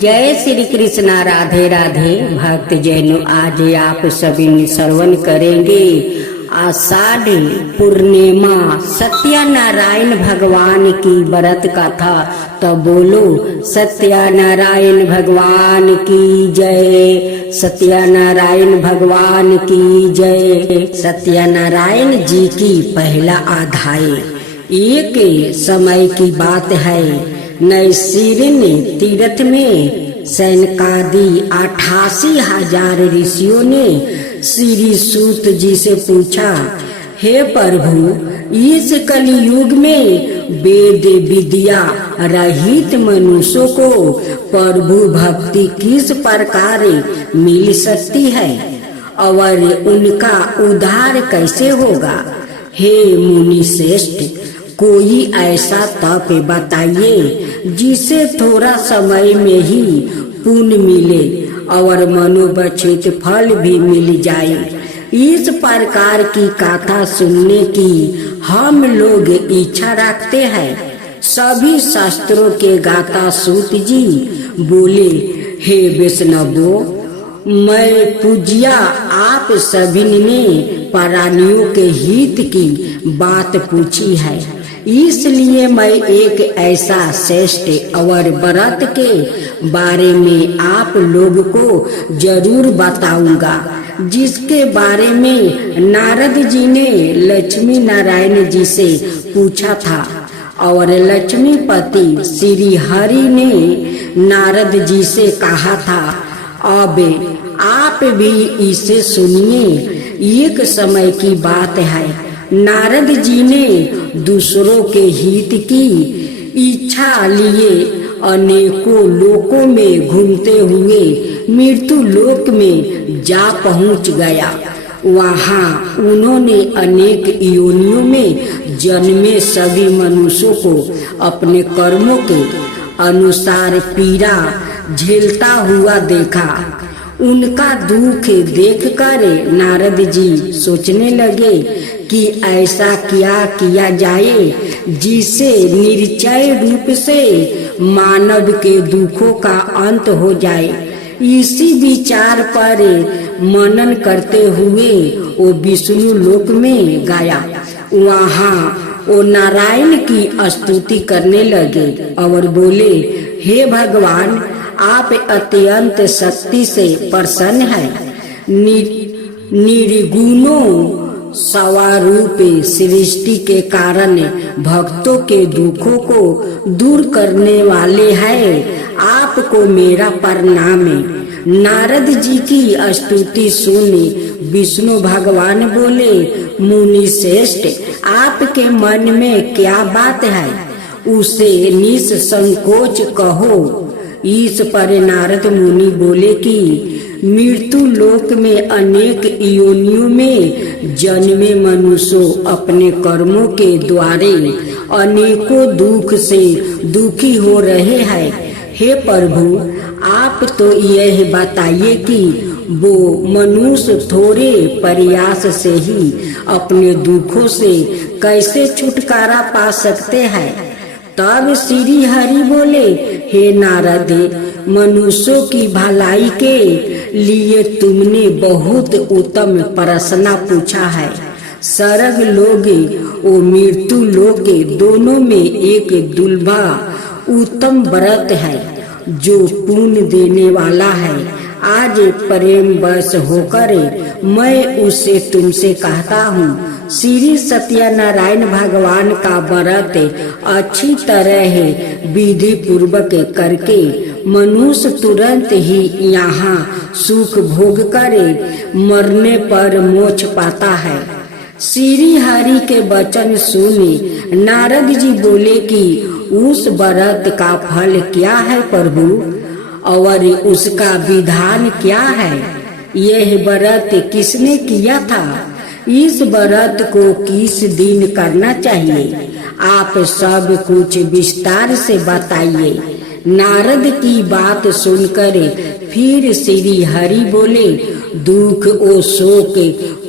जय श्री कृष्णा। राधे राधे। भक्त जैनों, आज आप सभी श्रवण करेंगे आषाढ़ पूर्णिमा सत्यनारायण भगवान की व्रत कथा। तो बोलो सत्यनारायण भगवान की जय, सत्यनारायण भगवान की जय। सत्यनारायण जी की पहला अध्याय। एक समय की बात है, नैसीरिन तीर्थ में सैनकादि 88,000 ऋषियों ने श्री सूत जी से पूछा, हे प्रभु, इस कलयुग में वेद विद्या रहित मनुष्यों को प्रभु भक्ति किस प्रकार मिल सकती है और उनका उद्धार कैसे होगा। हे मुनि श्रेष्ठ, कोई ऐसा तप बताइए जिसे थोड़ा समय में ही पुण्य मिले और मनोवांछित फल भी मिल जाए। इस प्रकार की कथा सुनने की हम लोग इच्छा रखते हैं। सभी शास्त्रों के गाता सूत जी बोले, हे वैष्णवों, मैं पूज्या आप सभी ने प्राणियों के हित की बात पूछी है, इसलिए मैं एक ऐसा श्रेष्ठ और व्रत के बारे में आप लोग को जरूर बताऊंगा, जिसके बारे में नारद जी ने लक्ष्मी नारायण जी से पूछा था और लक्ष्मीपति श्री हरि ने नारद जी से कहा था, अब आप भी इसे सुनिए। एक समय की बात है, नारद जी ने दूसरों के हित की इच्छा लिए अनेकों लोकों में घूमते हुए मृत्यु लोक में जा पहुंच गया। वहाँ उन्होंने अनेक योनियों में जन्मे सभी मनुष्यों को अपने कर्मों के अनुसार पीड़ा झेलता हुआ देखा। उनका दुख देखकर नारद जी सोचने लगे कि ऐसा क्या किया जाए जिससे निश्चय रूप से मानव के दुखों का अंत हो जाए। इसी विचार पर मनन करते हुए वो विष्णु लोक में गया। वहाँ वो नारायण की स्तुति करने लगे और बोले, हे भगवान, आप अत्यंत शक्ति से प्रसन्न हैं। निर्गुणों स्वरूप सृष्टि के कारण भक्तों के दुखों को दूर करने वाले हैं, आपको मेरा प्रणाम। नारद जी की स्तुति सुनी विष्णु भगवान बोले, मुनि श्रेष्ठ, आपके मन में क्या बात है, उसे निसंकोच कहो। इस पर नारद मुनि बोले कि मृत्यु लोक में अनेक योनियों में जन्मे मनुष्यों अपने कर्मों के द्वारे अनेकों दुख से दुखी हो रहे हैं। हे प्रभु, आप तो यह बताइए कि वो मनुष्य थोड़े प्रयास से ही अपने दुखों से कैसे छुटकारा पा सकते हैं। तब श्री हरि बोले, हे नारद, मनुष्यों की भलाई के लिए तुमने बहुत उत्तम प्रश्न पूछा है। स्वर्ग लोग और मृत्यु लोक दोनों में एक दुर्लभ उत्तम व्रत है जो पुण्य देने वाला है। आज प्रेम वश होकर मैं उसे तुमसे कहता हूँ। श्री सत्यनारायण भगवान का व्रत अच्छी तरह विधि पूर्वक करके मनुष्य तुरंत ही यहाँ सुख भोग करे मरने पर मोक्ष पाता है। श्री हरि के वचन सुनी नारद जी बोले कि उस व्रत का फल क्या है प्रभु, और उसका विधान क्या है। यह व्रत किसने किया था, इस व्रत को किस दिन करना चाहिए, आप सब कुछ विस्तार से बताइए। नारद की बात सुनकर फिर श्री हरि बोले, दुख और शोक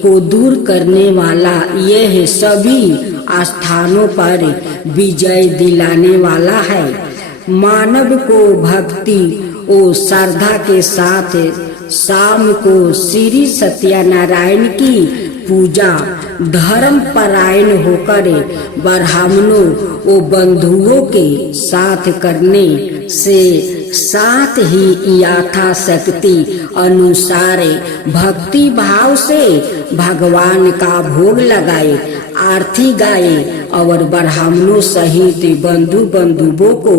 को दूर करने वाला यह सभी स्थानों पर विजय दिलाने वाला है। मानव को भक्ति वो श्रद्धा के साथ शाम को श्री सत्यनारायण की पूजा धर्म परायण होकर ब्राह्मणों वो बंधुओं के साथ करने से साथ ही यथाशक्ति अनुसार भक्ति भाव से भगवान का भोग लगाए, आरती गाए और ब्राह्मणों सहित बंधुओं को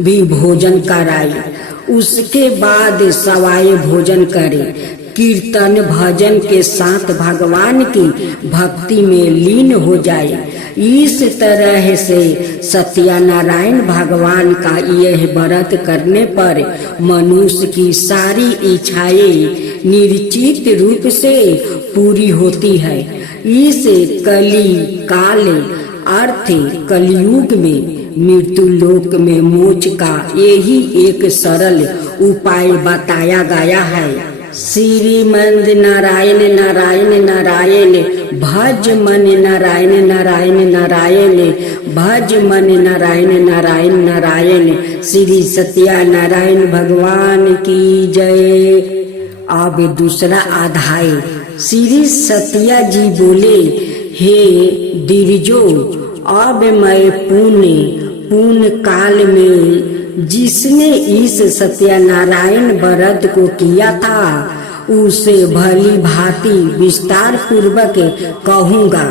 भी भोजन कराए। उसके बाद सवाए भोजन करे, कीर्तन भजन के साथ भगवान की भक्ति में लीन हो जाए। इस तरह से सत्यनारायण भगवान का यह व्रत करने पर मनुष्य की सारी इच्छाएं निश्चित रूप से पूरी होती है। इस कली काल अर्थ कलयुग में मृत्यु लोक में मोक्ष का यही एक सरल उपाय बताया गया है। श्रीमंद नारायण नारायण नारायण भज मन नारायण नारायण नारायण भज मन नारायण नारायण नारायण। श्री सत्यनारायण भगवान की जय। अब दूसरा अध्याय। श्री सत्या जी बोले, हे दिरजो, अब मैं पुण्य काल में जिसने इस सत्यनारायण व्रत को किया था उसे भली भांति विस्तार पूर्वक कहूँगा।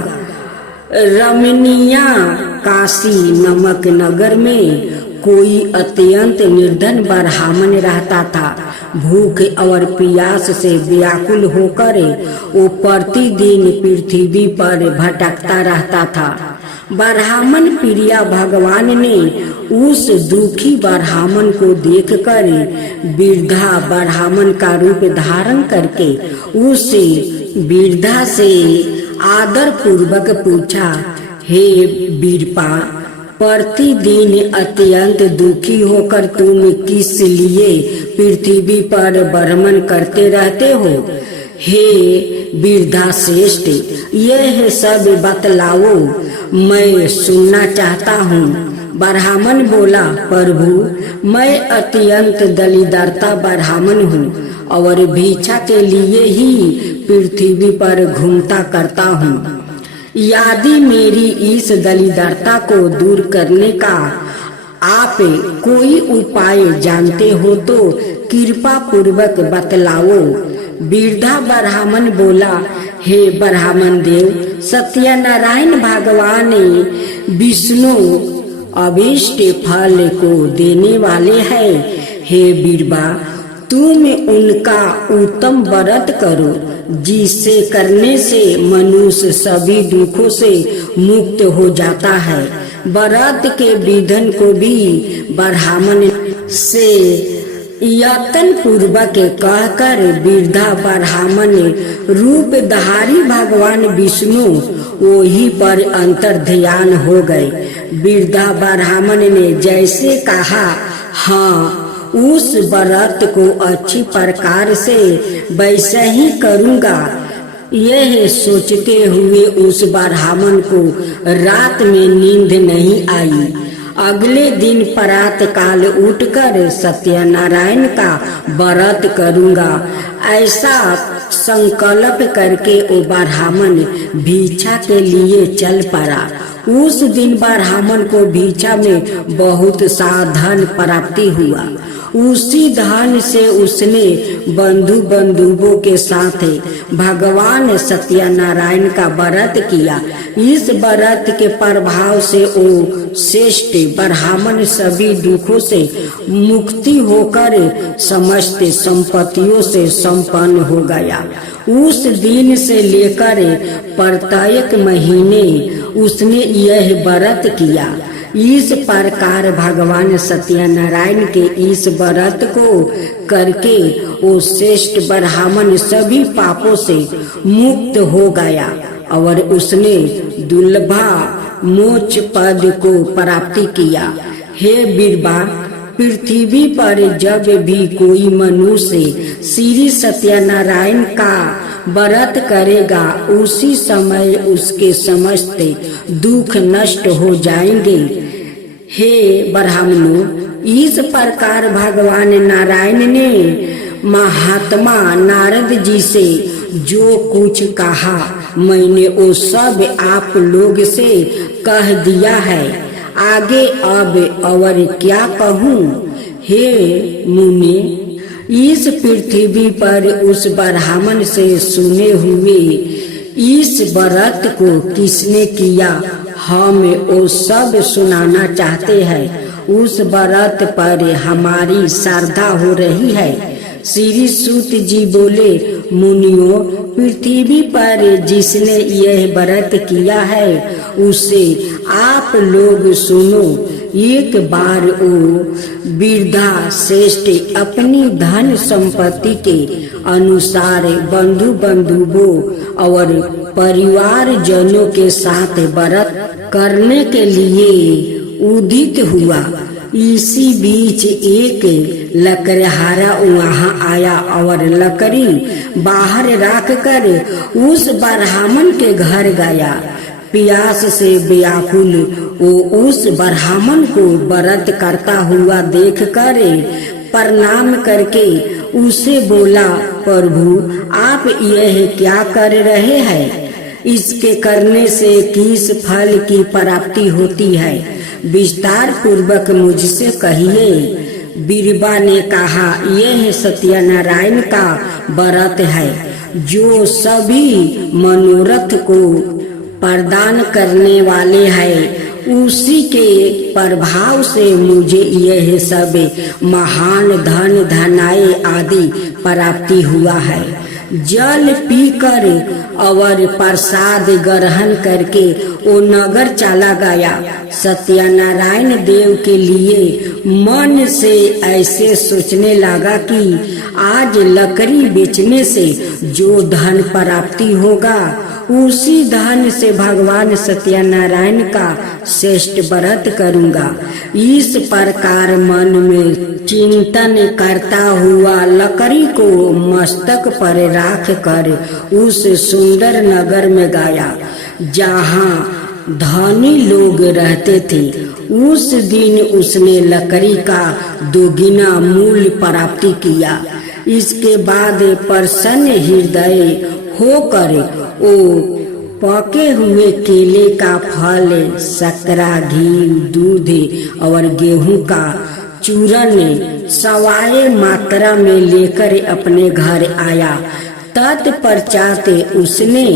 रमणीया काशी नमक नगर में कोई अत्यंत निर्धन ब्राह्मण रहता था। भूख और प्यास से व्याकुल होकर वो प्रतिदिन पृथ्वी पर भटकता रहता था। ब्राह्मण प्रिया भगवान ने उस दुखी ब्राह्मण को देखकर वृद्धा ब्राह्मण का रूप धारण करके उस वृद्धा से आदर पूर्वक पूछा, हे वीरपा, प्रतिदिन अत्यंत दुखी होकर तुम किस लिए पृथ्वी पर भ्रमण करते रहते हो? हे वृद्धा श्रेष्ठ, यह सब बतलाओ, मैं सुनना चाहता हूँ। ब्राह्मण बोला, प्रभु, मैं अत्यंत दलिद्रता ब्राह्मण हूँ और भिक्षा के लिए ही पृथ्वी पर घूमता करता हूँ। यदि मेरी इस दलिद्रता को दूर करने का आप कोई उपाय जानते हो तो कृपा पूर्वक बतलाओ। वृद्धा ब्राह्मण बोला, हे ब्राह्मण देव, सत्यनारायण भगवान विष्णु अभीष्ट फल को देने वाले हैं। हे वीरबा, तुम उनका उत्तम व्रत करो, जिसे करने से मनुष्य सभी दुखों से मुक्त हो जाता है। व्रत के विधान को भी ब्राह्मण से यत्न पूर्वक कहकर वृद्धा ब्राह्मण रूपधारी भगवान विष्णु वही पर अंतर ध्यान हो गए। वृद्धा ब्राह्मण ने जैसे कहा, हाँ, उस व्रत को अच्छी प्रकार से वैसे ही करूँगा। यह सोचते हुए उस ब्राह्मण को रात में नींद नहीं आई। अगले दिन प्रातः काल उठकर सत्यनारायण का व्रत करूँगा, ऐसा संकल्प करके वो ब्राह्मण भिक्षा के लिए चल पड़ा। उस दिन ब्राह्मण को भिक्षा में बहुत सा धन प्राप्ति हुआ। उसी धन से उसने बंधुओं के साथ भगवान सत्यनारायण का व्रत किया। इस व्रत के प्रभाव से वो श्रेष्ठ ब्राह्मण सभी दुखों से मुक्ति होकर समस्त संपत्तियों से संपन्न हो गया। उस दिन से लेकर प्रत्येक महीने उसने यह व्रत किया। इस प्रकार भगवान सत्यनारायण के इस व्रत को करके वो श्रेष्ठ ब्राह्मण सभी पापों से मुक्त हो गया और उसने दुर्लभा मोक्ष पद को प्राप्ति किया। हे वीरबा, पृथ्वी पर जब भी कोई मनुष्य श्री सत्यनारायण का व्रत करेगा, उसी समय उसके समस्त दुख नष्ट हो जाएंगे। हे ब्राह्मणों, इस प्रकार भगवान नारायण ने महात्मा नारद जी से जो कुछ कहा मैंने वो सब आप लोग से कह दिया है। आगे अब और क्या कहूँ। हे मुनि, इस पृथ्वी पर उस ब्राह्मण से सुने हुए इस व्रत को किसने किया, हम वो सब सुनाना चाहते हैं। उस व्रत पर हमारी श्रद्धा हो रही है। श्री सूत जी बोले, मुनियों, पृथ्वी पर जिसने यह व्रत किया है उसे आप लोग सुनो। एक बार वो वृद्धा श्रेष्ठ अपनी धन संपत्ति के अनुसार बंधु बंधुओं और परिवार जनों के साथ व्रत करने के लिए उदित हुआ। इसी बीच एक लकड़हारा वहाँ आया और लकड़ी बाहर रख कर उस ब्राह्मण के घर गया। प्यास से व्याकुल वो उस ब्राह्मण को व्रत करता हुआ देखकर प्रणाम करके उसे बोला, प्रभु आप यह क्या कर रहे हैं? इसके करने से किस फल की प्राप्ति होती है? विस्तार पूर्वक मुझसे कहिए। बीरबा ने कहा, यह सत्यनारायण का व्रत है जो सभी मनोरथ को प्रदान करने वाले हैं। उसी के प्रभाव से मुझे यह सब महान धन धनाए आदि प्राप्ति हुआ है। जल पीकर और प्रसाद ग्रहण करके वो नगर चला गया। सत्यनारायण देव के लिए मन से ऐसे सोचने लगा कि आज लकड़ी बेचने से जो धन प्राप्ति होगा उसी धन से भगवान सत्यनारायण का श्रेष्ठ व्रत करूंगा। इस प्रकार मन में चिंतन करता हुआ लकड़ी को मस्तक पर रख कर उस सुंदर नगर में गया जहाँ धनी लोग रहते थे। उस दिन उसने लकड़ी का दोगुना मूल्य प्राप्ति किया। इसके बाद प्रसन्न हृदय होकर वो पके हुए केले का फल, सकरा, घी, दूध और गेहूं का चूरन सवाए मात्रा में लेकर अपने घर आया। तत्पश्चात उसने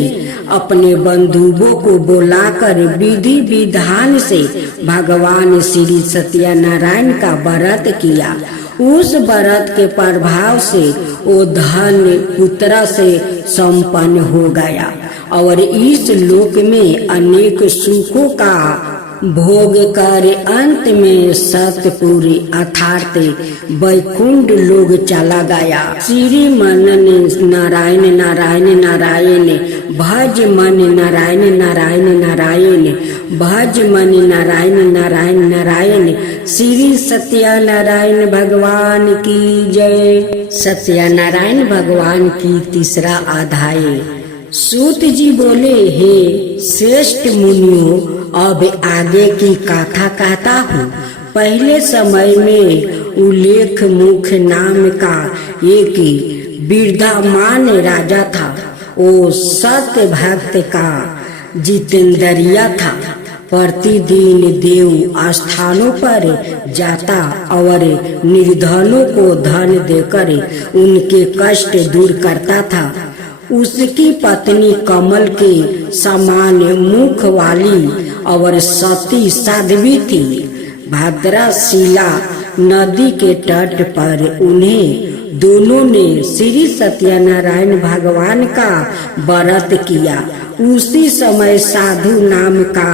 अपने बंधुओं को बुलाकर विधि विधान से भगवान श्री सत्यनारायण का व्रत किया। उस व्रत के प्रभाव से वो धन पुत्र से संपन्न हो गया और इस लोक में अनेक सुखों का भोग कर अंत में सतपुरी अर्थात वैकुंठ लोग चला गया। श्री मन नारायण नारायण नारायण भज मन नारायण नारायण नारायण भज मन नारायण नारायण नारायण। श्री सत्यनारायण भगवान की जय। सत्यनारायण भगवान की तीसरा अध्याय। सूत जी बोले, हे श्रेष्ठ मुनियों, अब आगे की कथा कहता हूँ। पहले समय में उल्लेख मुख नाम का एक विद्यमान राजा था। वो सत्य भक्त का जितेंद्रिया था। प्रतिदिन देव स्थानों पर जाता और निर्धनों को धन देकर उनके कष्ट दूर करता था। उसकी पत्नी कमल के समान मुख वाली और सती साध्वी थी। भद्राशिला नदी के तट पर उन्हें दोनों ने श्री सत्यनारायण भगवान का व्रत किया। उसी समय साधु नाम का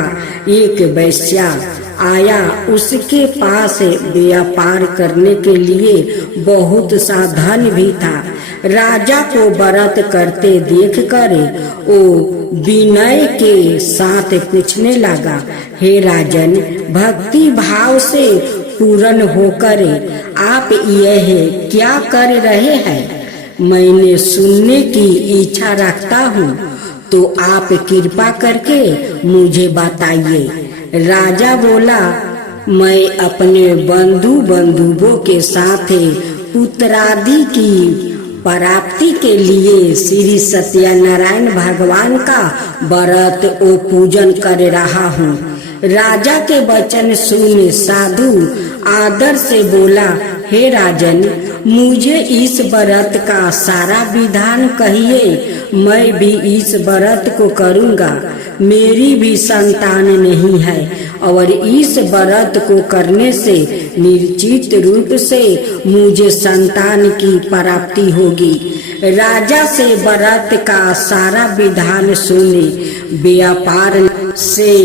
एक वैश्या आया। उसके पास व्यापार करने के लिए बहुत सा धन भी था। राजा को व्रत करते देखकर वो विनय के साथ पूछने लगा, हे राजन, भक्ति भाव से पूर्ण होकर आप यह क्या कर रहे हैं? मैंने सुनने की इच्छा रखता हूँ, तो आप कृपा करके मुझे बताइए। राजा बोला, मैं अपने बंधुओं के साथ पुत्रादि की प्राप्ति के लिए श्री सत्यनारायण भगवान का व्रत और पूजन कर रहा हूँ। राजा के वचन सुन साधु आदर से बोला, हे राजन, मुझे इस व्रत का सारा विधान कहिए, मैं भी इस व्रत को करूँगा। मेरी भी संतान नहीं है और इस व्रत को करने से निश्चित रूप से मुझे संतान की प्राप्ति होगी। राजा से व्रत का सारा विधान सुने व्यापार से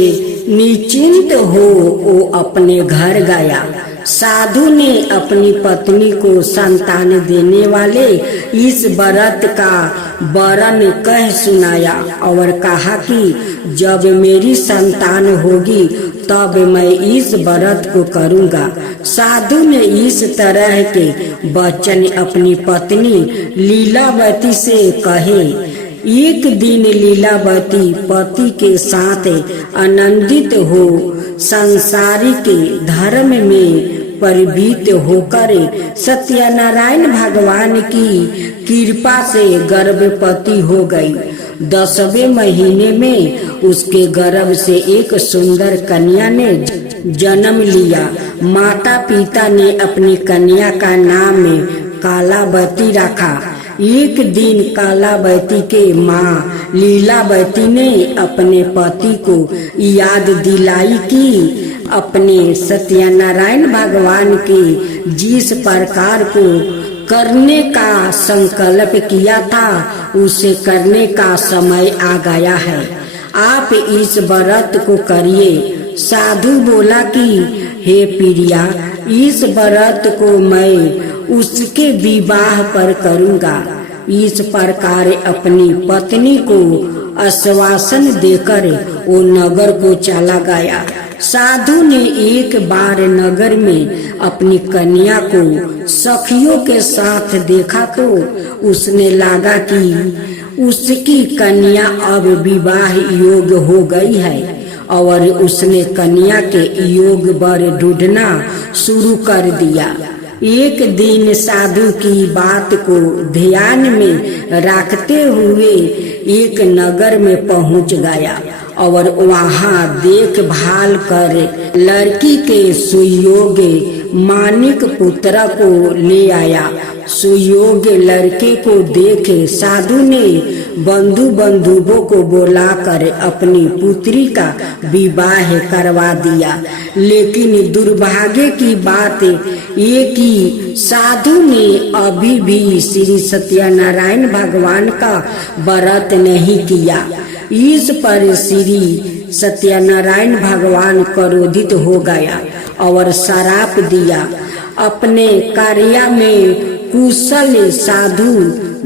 निश्चिंत हो वो अपने घर गया। साधु ने अपनी पत्नी को संतान देने वाले इस व्रत का वर्णन कह सुनाया और कहा कि जब मेरी संतान होगी तब मैं इस व्रत को करूँगा। साधु ने इस तरह के वचन अपनी पत्नी लीलावती से कहे। एक दिन लीलावती पति के साथ आनंदित हो सांसारिक धर्म में परिभीत होकर सत्यनारायण भगवान की कृपा से गर्भवती हो गई। 10वें महीने में उसके गर्भ से एक सुंदर कन्या ने जन्म लिया। माता पिता ने अपनी कन्या का नाम कालावती रखा। एक दिन कालावती के माँ लीलावती ने अपने पति को याद दिलाई कि अपने सत्यनारायण भगवान के जिस प्रकार को करने का संकल्प किया था उसे करने का समय आ गया है। आप इस व्रत को करिए। साधु बोला कि हे प्रिया, इस व्रत को मैं उसके विवाह पर करूँगा। इस प्रकार अपनी पत्नी को आश्वासन देकर वो नगर को चला गया। साधु ने एक बार नगर में अपनी कन्या को सखियों के साथ देखा तो उसने लगा कि उसकी कन्या अब विवाह योग्य हो गई है और उसने कन्या के योग वर ढूंढना शुरू कर दिया। एक दिन साधु की बात को ध्यान में रखते हुए एक नगर में पहुंच गया और वहां देखभाल कर लड़की के सुयोग्य मानिक पुत्र को ले आया। सुयोग्य लड़के को देखे साधु ने बंधुओं को बुलाकर अपनी पुत्री का विवाह करवा दिया। लेकिन दुर्भाग्य की बात ये कि साधु ने अभी भी श्री सत्यनारायण भगवान का व्रत नहीं किया। इस पर श्री सत्यनारायण भगवान क्रोधित हो गया और श्राप दिया। अपने कार्य में कुशल साधु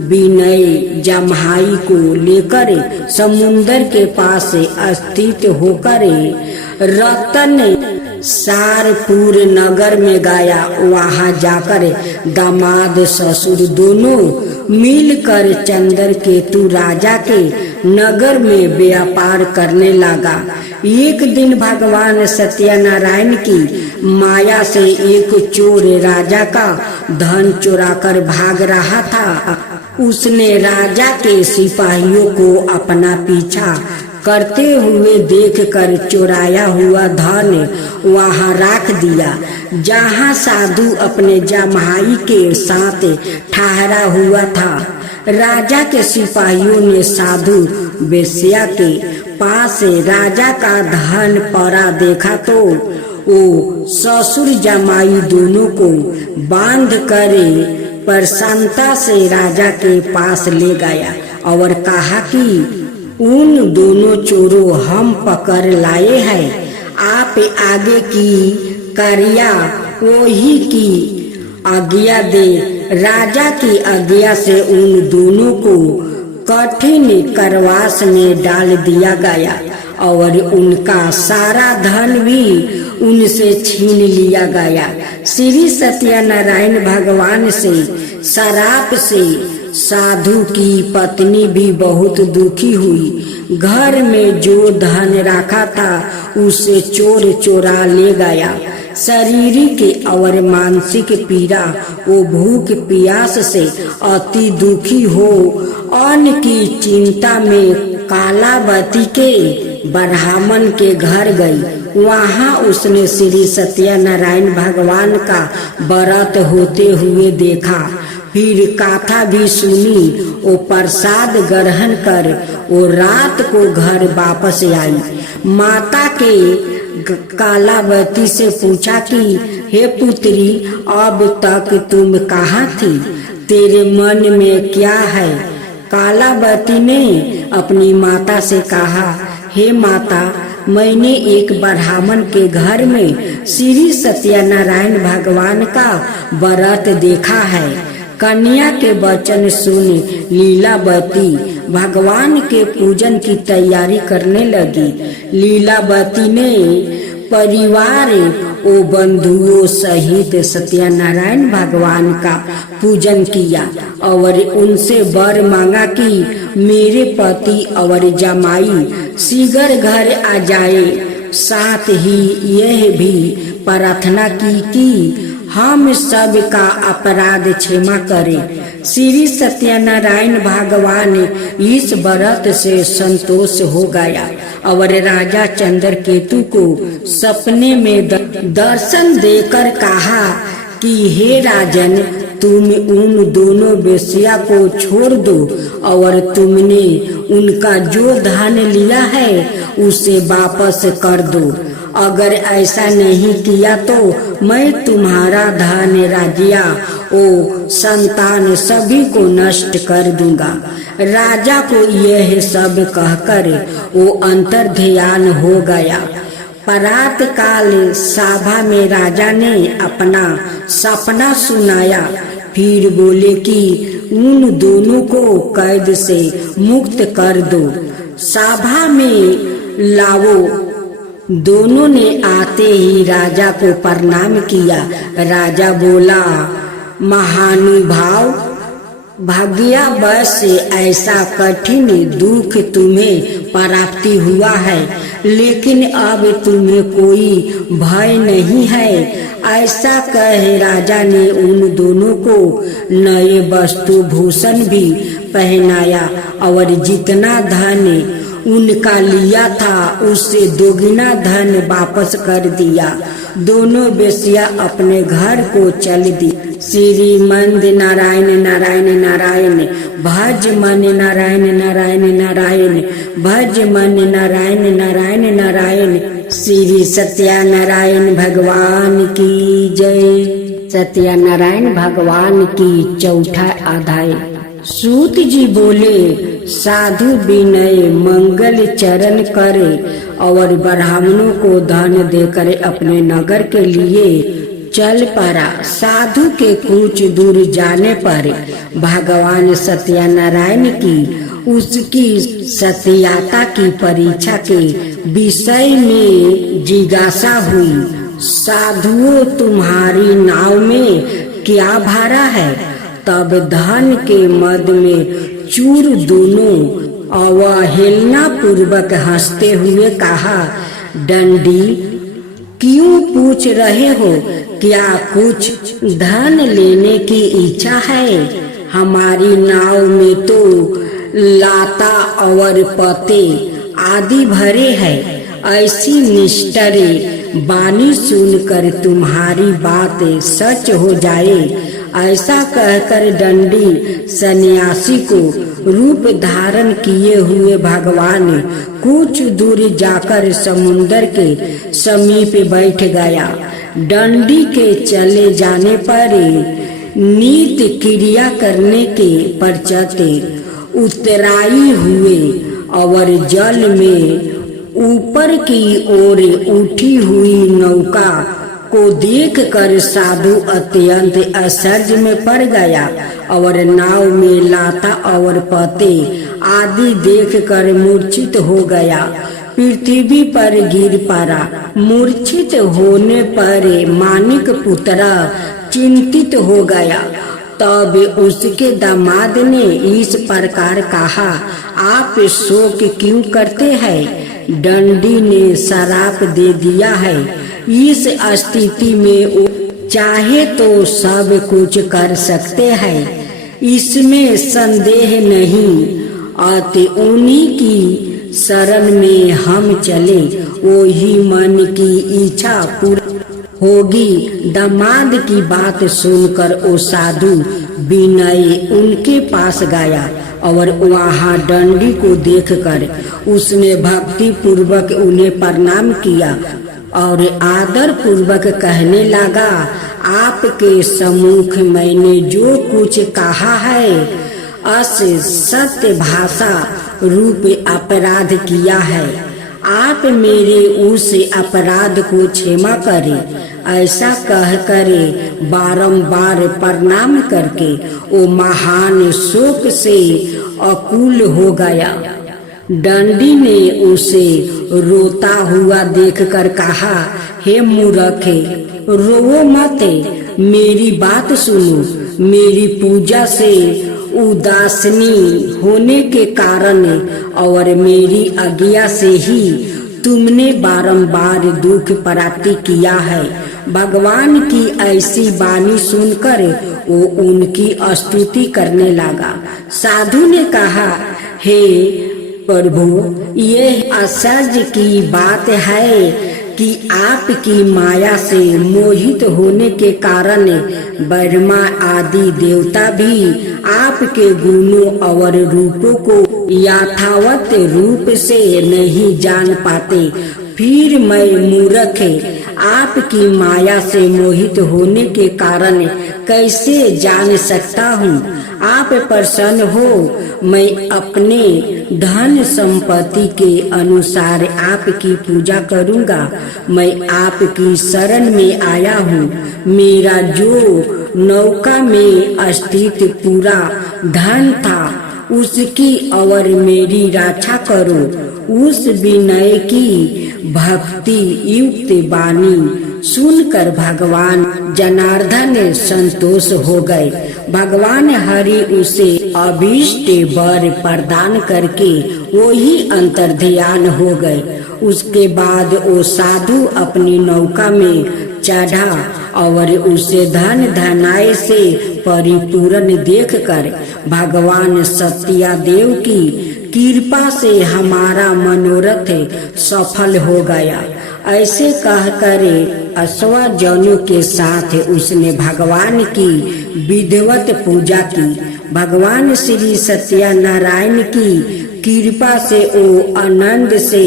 विनय जम्हाई को लेकर समुद्र के पास स्थित होकर रतन सारपुर नगर में गया। वहां जाकर दामाद ससुर दोनों मिलकर चंद्रकेतु राजा के नगर में व्यापार करने लगा। एक दिन भगवान सत्यनारायण की माया से एक चोर राजा का धन चुराकर भाग रहा था। उसने राजा के सिपाहियों को अपना पीछा करते हुए देखकर चुराया हुआ धन वहां रख दिया जहां साधु अपने जमाई के साथ ठहरा हुआ था। राजा के सिपाहियों ने साधु वेश्या के पास राजा का धन पड़ा देखा तो वो ससुर जमाई दोनों को बांध कर प्रसन्नता से राजा के पास ले गया और कहा कि उन दोनों चोरों हम पकड़ लाए हैं। आप आगे की कार्य वही की आज्ञा दे। राजा की आज्ञा से उन दोनों को कठिन कारावास में डाल दिया गया और उनका सारा धन भी उनसे छीन लिया गया। श्री सत्यनारायण भगवान से श्राप से साधु की पत्नी भी बहुत दुखी हुई। घर में जो धन रखा था उसे चोर चोरा ले गया। शारीरिक और मानसिक पीड़ा, वो भूख प्यास से अति दुखी हो अन्न की चिंता में कालावती के ब्राह्मण के घर गई। वहाँ उसने श्री सत्यनारायण भगवान का व्रत होते हुए देखा। फिर कथा भी सुनी। वो प्रसाद ग्रहण कर वो रात को घर वापस आई। माता के कालावती से पूछा कि हे पुत्री, अब तक तुम कहाँ थी? तेरे मन में क्या है? कालावती ने अपनी माता से कहा, हे माता, मैंने एक ब्राह्मण के घर में श्री सत्यनारायण भगवान का व्रत देखा है। कन्या के वचन सुन लीलावती भगवान के पूजन की तैयारी करने लगी। लीलावती ने परिवार ओ बंधुओं सहित सत्यनारायण भगवान का पूजन किया और उनसे वर मांगा कि मेरे पति और जमाई शीघ्र घर आ जाए। साथ ही यह भी प्रार्थना की कि हम सब का अपराध क्षमा करें। श्री सत्यनारायण भगवान इस व्रत से संतोष हो गया और राजा चंद्रकेतु को सपने में दर्शन देकर कहा कि हे राजन, तुम उन दोनों वेश्या को छोड़ दो और तुमने उनका जो धन लिया है उसे वापस कर दो। अगर ऐसा नहीं किया तो मैं तुम्हारा धन, राज्य ओ संतान सभी को नष्ट कर दूंगा। राजा को यह सब कहकर वो अंतर्ध्यान हो गया। प्रात काल सभा में राजा ने अपना सपना सुनाया। फिर बोले कि उन दोनों को कैद से मुक्त कर दो, सभा में लाओ। दोनों ने आते ही राजा को प्रणाम किया। राजा बोला, महानुभाव, भाग्यवश ऐसा कठिन दुख तुम्हें प्राप्ति हुआ है, लेकिन अब तुम्हें कोई भय नहीं है। ऐसा कह राजा ने उन दोनों को नए वस्तु भूषण भी पहनाया और जितना धन उनका लिया था उससे दोगुना धन वापस कर दिया। दोनों वेश्या अपने घर को चल दी। श्रीमंद नारायण नारायण नारायण, भज मन नारायण नारायण नारायण, भज मन नारायण नारायण नारायण। श्री सत्यनारायण भगवान की जय। सत्यनारायण भगवान की चौथा अध्याय। सूत जी बोले, साधु विनय मंगल चरण करे और ब्राह्मणों को धन देकर अपने नगर के लिए चल पड़ा। साधु के कुछ दूर जाने पर भगवान सत्यनारायण की उसकी सत्यता की परीक्षा के विषय में जिज्ञासा हुई। साधुओं, तुम्हारी नाव में क्या भरा है? तब धन के मद में चूर दोनों अवहेलना पूर्वक हंसते हुए कहा, डंडी, क्यों पूछ रहे हो? क्या कुछ धन लेने की इच्छा है? हमारी नाव में तो लाता और पते आदि भरे हैं। ऐसी निष्ठरे वाणी सुनकर तुम्हारी बात सच हो जाए। ऐसा कहकर दंडी सन्यासी को रूप धारण किए हुए भगवान कुछ दूर जाकर समुद्र के समीप बैठ गया। दंडी के चले जाने पर नित्य क्रिया करने के पश्चात उतराई हुए और जल में ऊपर की ओर उठी हुई नौका को देखकर साधु अत्यंत आश्चर्य में पड़ गया और नाव में लाता और पते आदि देखकर मूर्छित हो गया। पृथ्वी पर गिर पड़ा। मूर्छित होने पर मानिक पुत्र चिंतित हो गया। तब उसके दामाद ने इस प्रकार कहा, आप शोक क्यों करते हैं? दंडी ने श्राप दे दिया है। इस स्थिति में वो चाहे तो सब कुछ कर सकते हैं, इसमें संदेह नहीं। अतः उन्हीं की शरण में हम चले, वो ही मन की इच्छा पूरी होगी। दामाद की बात सुनकर वो साधु विनय उनके पास गया और वहाँ डंडी को देखकर उसने भक्ति पूर्वक उन्हें प्रणाम किया और आदर पूर्वक कहने लगा, आपके सम्मुख मैंने जो कुछ कहा है अस सत्य भाषा रूप अपराध किया है। आप मेरे उस अपराध को क्षमा करें। ऐसा कह करे बारंबार प्रणाम करके वो महान शोक से अकुल हो गया। डंडी ने उसे रोता हुआ देखकर कहा, हे मूर्खे, रोवो मत, मेरी बात सुनो। मेरी पूजा से उदासीनी होने के कारण और मेरी आज्ञा से ही तुमने बारंबार दुख प्राप्ति किया है। भगवान की ऐसी वाणी सुनकर वो उनकी स्तुति करने लगा। साधु ने कहा, हे प्रभु, ये आश्चर्य की बात है कि आपकी माया से मोहित होने के कारण ब्रह्मा आदि देवता भी आपके गुणों और रूपों को यथावत रूप से नहीं जान पाते। फिर मैं मूर्ख आपकी माया से मोहित होने के कारण कैसे जान सकता हूँ? आप प्रसन्न हो, मैं अपने धन संपत्ति के अनुसार आपकी पूजा करूँगा। मैं आपकी शरण में आया हूँ। मेरा जो नौका में स्थित पूरा धन था उसकी और मेरी रक्षा करो। उस विनय की भक्ति युक्त वाणी सुनकर भगवान जनार्दन संतोष हो गए। भगवान हरि उसे अभीष्ट वर प्रदान करके वो ही अंतर्ध्यान हो गए। उसके बाद वो साधु अपनी नौका में चढ़ा और उसे धन धनाय से परिपूर्ण देखकर भगवान सत्यादेव की कृपा से हमारा मनोरथ सफल हो गया। ऐसे कहकर अश्वजनों के साथ उसने भगवान की विधिवत पूजा की। भगवान श्री सत्यनारायण की कृपा से वो आनंद से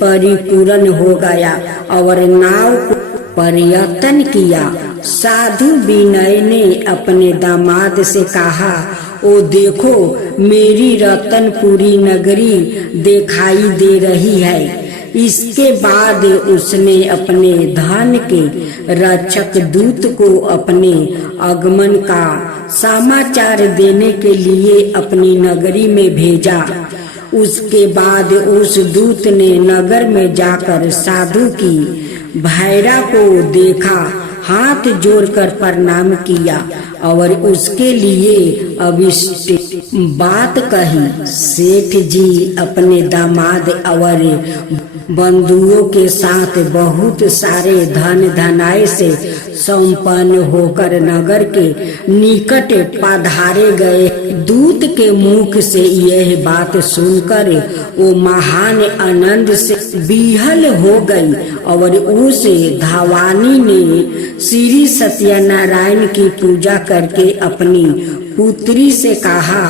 परिपूर्ण हो गया और नाव को पर्यटन किया। साधु विनय ने अपने दामाद से कहा, ओ देखो, मेरी रतनपुरी नगरी दिखाई दे रही है। इसके बाद उसने अपने धन के रक्षक दूत को अपने आगमन का समाचार देने के लिए अपनी नगरी में भेजा। उसके बाद उस दूत ने नगर में जाकर साधु की भैरा को देखा, हाथ जोड़कर प्रणाम किया और उसके लिए अभिष्ट बात कही। सेठ जी अपने दामाद और बंधुओं के साथ बहुत सारे धन धनाय से संपन्न होकर नगर के निकट पधारे गए। दूत के मुख से यह बात सुनकर वो महान आनंद से विहल हो गई और उस धावानी ने श्री सत्यनारायण की पूजा करके अपनी पुत्री से कहा,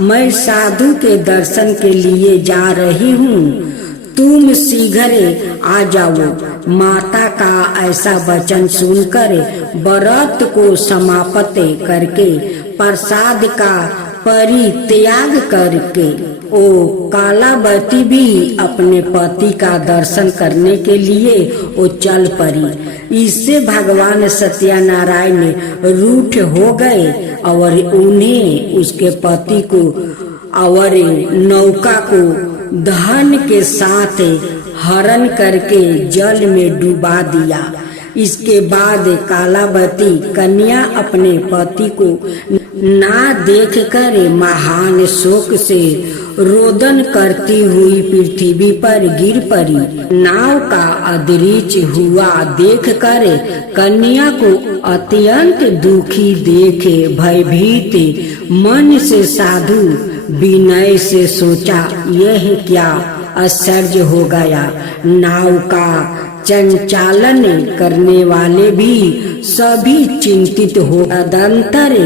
मैं साधु के दर्शन के लिए जा रही हूँ, तुम शीघ्र आ जाओ। माता का ऐसा वचन सुनकर व्रत को समाप्त करके प्रसाद का परित्याग करके ओ कालावती भी अपने पति का दर्शन करने के लिए वो चल पड़ी। इससे भगवान सत्यनारायण रूठ हो गए और उन्हें उसके पति को और नौका को धन के साथ हरण करके जल में डुबा दिया। इसके बाद कालावती कन्या अपने पति को ना देखकर महान शोक से रोदन करती हुई पृथ्वी पर गिर पड़ी। नाव का अदृच हुआ देखकर कन्या को अत्यंत दुखी देखे भयभीत मन से साधु विनय से सोचा, यह क्या आश्चर्य हो गया। नाव का संचालन करने वाले भी सभी चिंतित हो। तदंतर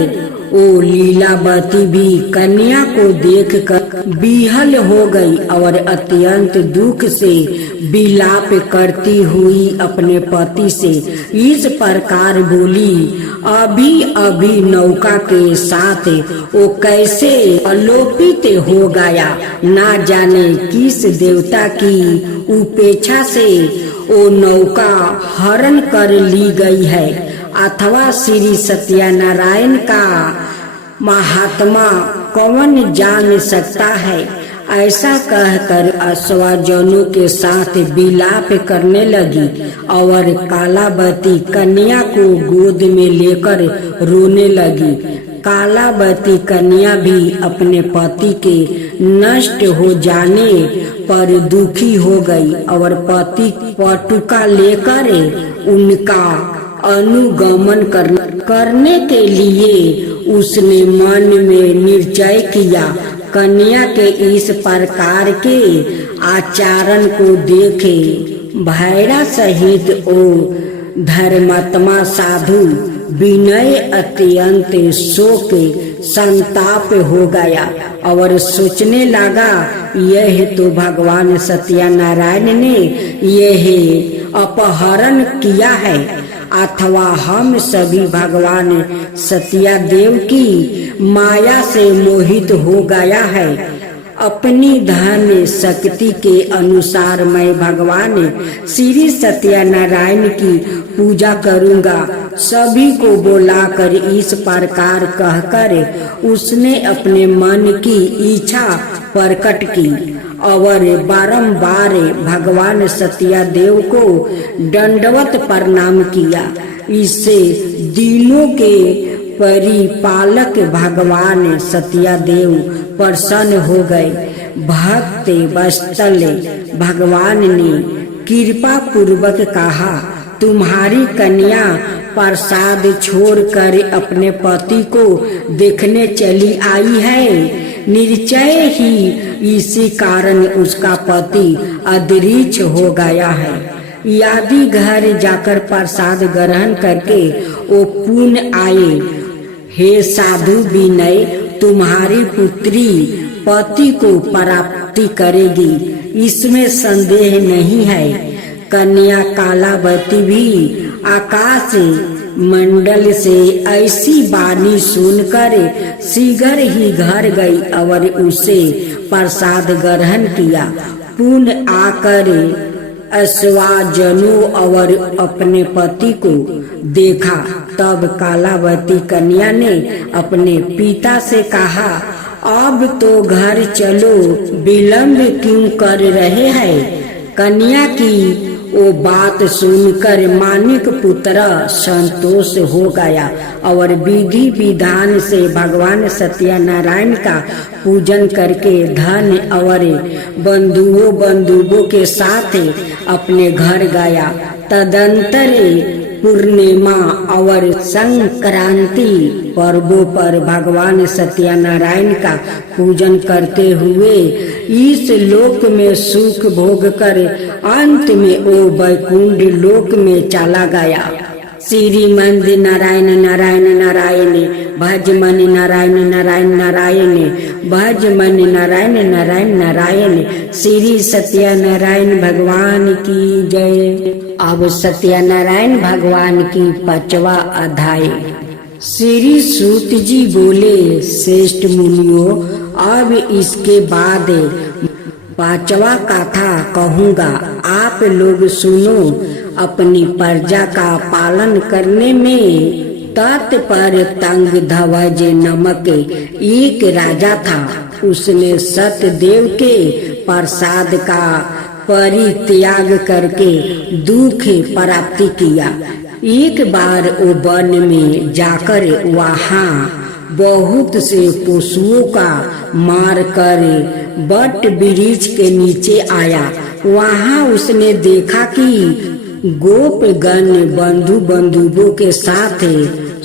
ओ लीलावती भी कन्या को देखकर विहल हो गई और अत्यंत दुख से विलाप करती हुई अपने पति से इस प्रकार बोली, अभी अभी नौका के साथ वो कैसे अलोपित हो गया। ना जाने किस देवता की उपेक्षा से वो नौका हरण कर ली गई है, अथवा श्री सत्यनारायण का महात्मा कौन जान सकता है। ऐसा कहकर अश्वजनों के साथ विलाप करने लगी और कालावती कन्या को गोद में लेकर रोने लगी। कालावती कन्या भी अपने पति के नष्ट हो जाने पर दुखी हो गई और पति पटुका लेकर उनका अनुगमन करने के लिए उसने मन में निश्चय किया। कन्या के इस प्रकार के आचरण को देखे भैरा सहित ओ धर्मात्मा साधु विनय अत्यंत शोक संताप हो गया और सोचने लगा, यह तो भगवान सत्यनारायण ने यह अपहरण किया है, अथवा हम सभी भगवान सत्यादेव की माया से मोहित हो गया है। अपनी धन शक्ति के अनुसार मैं भगवान श्री सत्यनारायण की पूजा करूंगा। सभी को बुलाकर इस प्रकार कहकर उसने अपने मन की इच्छा प्रकट की और बारंबार भगवान सत्यादेव को दंडवत प्रणाम किया। इससे दिनों के परिपालक भगवान सत्यादेव प्रसन्न हो गए। भक्त वत्सल भगवान ने कृपा पूर्वक कहा, तुम्हारी कन्या प्रसाद छोड़कर अपने पति को देखने चली आई है। निश्चय ही इसी कारण उसका पति अदृच हो गया है। यदि घर जाकर प्रसाद ग्रहण करके वो पुण्य आए। हे साधु विनय, तुम्हारी पुत्री पति को प्राप्ति करेगी, इसमें संदेह नहीं है। कन्या कालावती भी आकाश मंडल से ऐसी वाणी सुनकर शीघ्र ही घर गई और उसे प्रसाद ग्रहण किया। पुण्य आकर अश्वजनों और अपने पति को देखा। तब कालावती कन्या ने अपने पिता से कहा, अब तो घर चलो, विलंब क्यों कर रहे हैं। कन्या की वो बात सुनकर मानिक पुत्र संतोष हो गया और विधि विधान से भगवान सत्यनारायण का पूजन करके धन और बंधुओं के साथ अपने घर गया। तदंतर पूर्णिमा और संक्रांति पर्वों पर भगवान सत्यनारायण का पूजन करते हुए इस लोक में सुख भोग कर अंत में वो वैकुंठ लोक में चला गया। श्रीमंद नारायण नारायण नारायण भज मन नारायण नारायण नारायण भज मन नारायण नारायण नारायण। श्री सत्यनारायण भगवान की जय। अब सत्यनारायण भगवान की 5वां अध्याय। श्री सूत जी बोले, श्रेष्ठ मुनियों, अब इसके बाद 5वां कथा कहूँगा, आप लोग सुनो। अपनी प्रजा का पालन करने में तत्पर तंग ध्वज नामक एक राजा था। उसने सत्यदेव के प्रसाद का परित्याग करके दुख प्राप्ति किया। एक बार वो वन में जाकर वहाँ बहुत से पशुओं का मार कर बट वृक्ष के नीचे आया। वहाँ उसने देखा कि गोपगण बंधु बंधुओं के साथ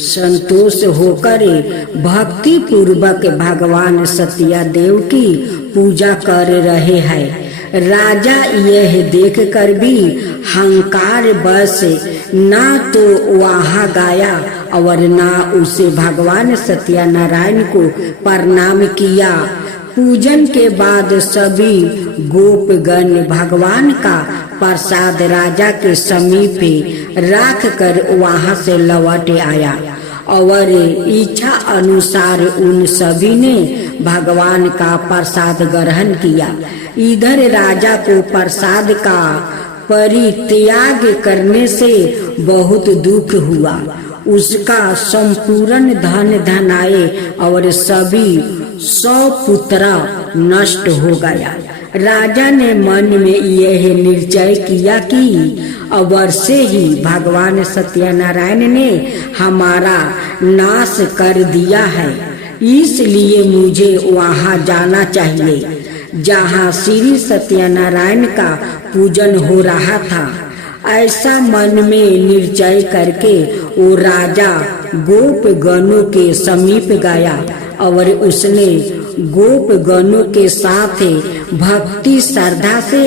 संतोष होकर भक्ति पूर्वक भगवान सत्यदेव की पूजा कर रहे हैं। राजा यह देखकर भी हंकार बस ना तो वहाँ गया और ना उसे भगवान सत्यनारायण को प्रणाम किया। पूजन के बाद सभी गोपगण भगवान का प्रसाद राजा के समीप रख कर वहाँ से लौट आया और इच्छा अनुसार उन सभी ने भगवान का प्रसाद ग्रहण किया। इधर राजा को प्रसाद का परित्याग करने से बहुत दुख हुआ। उसका संपूर्ण धन धनाए और सभी 100 पुत्र नष्ट हो गया। राजा ने मन में यह निश्चय किया कि अवश्य ही भगवान सत्यनारायण ने हमारा नाश कर दिया है, इसलिए मुझे वहाँ जाना चाहिए जहाँ श्री सत्यनारायण का पूजन हो रहा था। ऐसा मन में निश्चय करके वो राजा गोपगणों के समीप गया और उसने गोपगणों के साथ भक्ति श्रद्धा से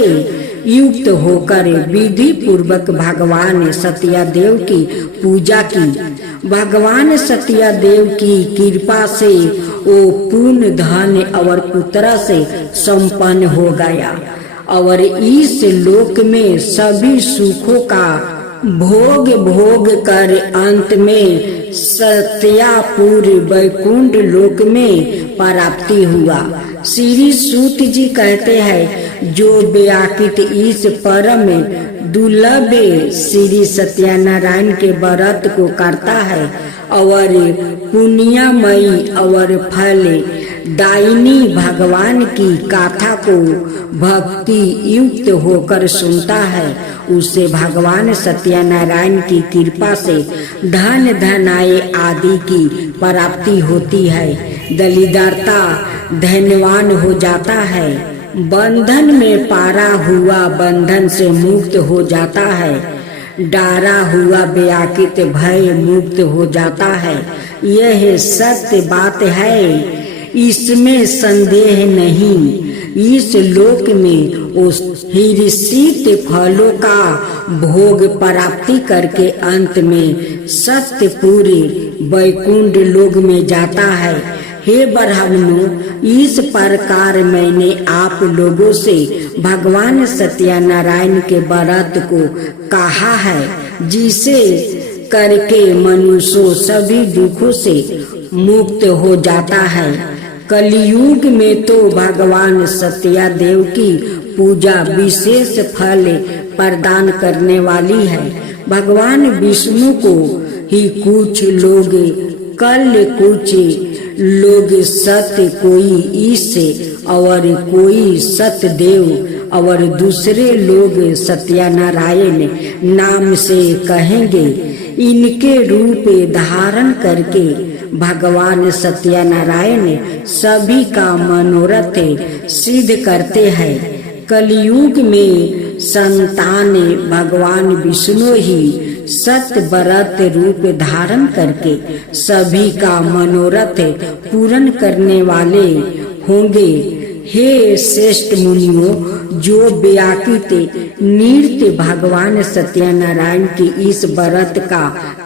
युक्त होकर विधि पूर्वक भगवान सत्यदेव की पूजा की। भगवान सत्यदेव की कृपा से वो पूर्ण धन और पुत्र से संपन्न हो गया और इस लोक में सभी सुखों का भोग कर अंत में सत्यापुर वैकुंठ लोक में प्राप्ति हुआ। श्री सूत जी कहते हैं, जो व्याकृत इस परम दुर्लभ श्री सत्यनारायण के व्रत को करता है और पुण्यमयी और फल दायिनी भगवान की गाथा को भक्ति युक्त होकर सुनता है, उसे भगवान सत्यनारायण की कृपा से धन धनाए आदि की प्राप्ति होती है। दलिद्रता धनवान हो जाता है, बंधन में पारा हुआ बंधन से मुक्त हो जाता है, डारा हुआ व्याकृत भय मुक्त हो जाता है। यह सत्य बात है, इसमें संदेह नहीं। इस लोक में उस हिर्षित फलों का भोग प्राप्ति करके अंत में सत्यपुरी वैकुंठ लोक में जाता है। हे ब्राह्मणों, इस प्रकार मैंने आप लोगों से भगवान सत्यनारायण के व्रत को कहा है, जिसे करके मनुष्य सभी दुखों से मुक्त हो जाता है। कलयुग में तो भगवान सत्यदेव की पूजा विशेष फल प्रदान करने वाली है। भगवान विष्णु को ही कुछ लोग कल, कुछ लोग सत्य, कोई ईश और कोई सत्यदेव और दूसरे लोग सत्यनारायण नाम से कहेंगे। इनके रूप धारण करके भगवान सत्यनारायण सभी का मनोरथ सिद्ध करते हैं। कलयुग में संतान भगवान विष्णु ही सत्य व्रत रूप धारण करके सभी का मनोरथ पूर्ण करने वाले होंगे। हे श्रेष्ठ मुनियों, जो व्याकृत नृत्य भगवान सत्यनारायण की इस व्रत का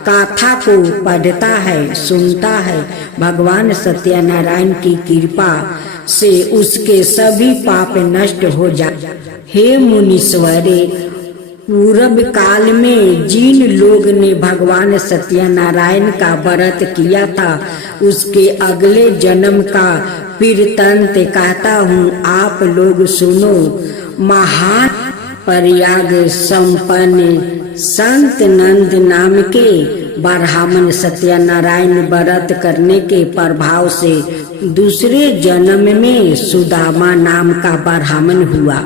गाथा को पढ़ता है, सुनता है, भगवान सत्यनारायण की कृपा से उसके सभी पाप नष्ट हो जाए। हे मुनीश्वरे, पूर्व काल में जिन लोग ने भगवान सत्यनारायण का व्रत किया था, उसके अगले जन्म का वृत्तांत कहता हूँ, आप लोग सुनो। महान प्रयाग संपन्न संत नंद नाम के ब्राह्मण सत्यनारायण व्रत करने के प्रभाव से दूसरे जन्म में सुदामा नाम का ब्राह्मण हुआ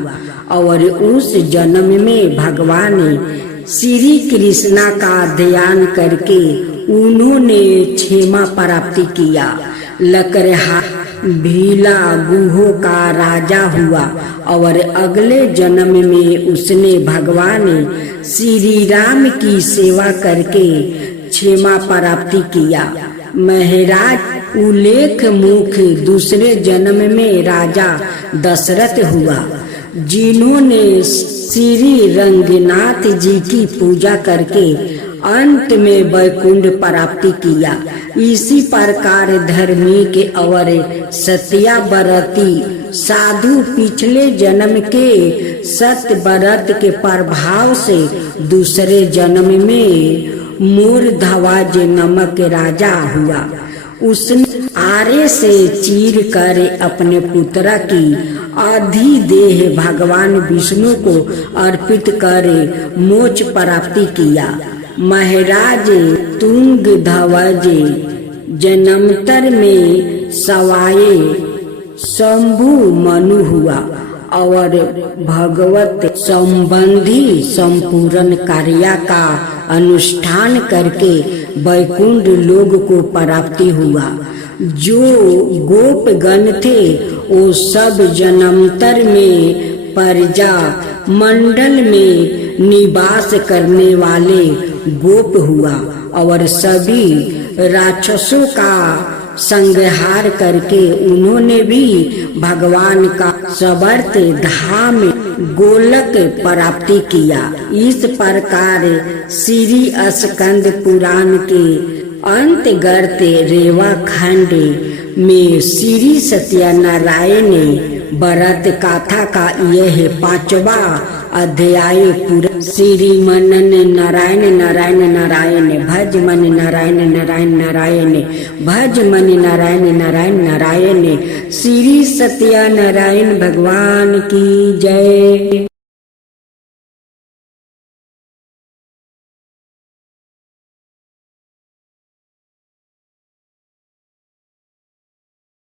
और उस जन्म में भगवान श्री कृष्णा का ध्यान करके उन्होंने क्षेमा प्राप्ति किया। लकरहा भीला गुहो का राजा हुआ और अगले जन्म में उसने भगवान श्री राम की सेवा करके क्षेमा प्राप्ति किया। महाराज उल्लेख मुख दूसरे जन्म में राजा दशरथ हुआ, जिन्होंने श्री रंगनाथ जी की पूजा करके अंत में वैकुंठ प्राप्ति किया। इसी प्रकार धार्मिक और सत्याव्रती साधु पिछले जन्म के सत्य व्रत के प्रभाव से दूसरे जन्म में मूर्धध्वज नामक राजा हुआ। उसने आरे से चीर कर अपने पुत्र की अधिदेह भगवान विष्णु को अर्पित कर मोक्ष प्राप्ति किया। महाराज तुंगध्वज जन्मांतर में सवाए शंभु मनु हुआ और भगवत संबंधी संपूर्ण कार्य का अनुष्ठान करके वैकुंठ लोक को प्राप्ति हुआ। जो गोपगण थे वो सब जन्मांतर में प्रजा मंडल में निवास करने वाले गोप हुआ और सभी राक्षसों का संहार करके उन्होंने भी भगवान का समर्थ धाम गोलक प्राप्ति किया। इस प्रकार श्री स्कंद पुराण के अंतर्गत रेवा खंड में श्री सत्यनारायण व्रत गाथा का यह 5वां अध्याय पूरा। श्री मनन नारायण नारायण नारायण भज मन नारायण नारायण नारायण भज मन नारायण नारायण नारायण। श्री सत्यनारायण भगवान की जय।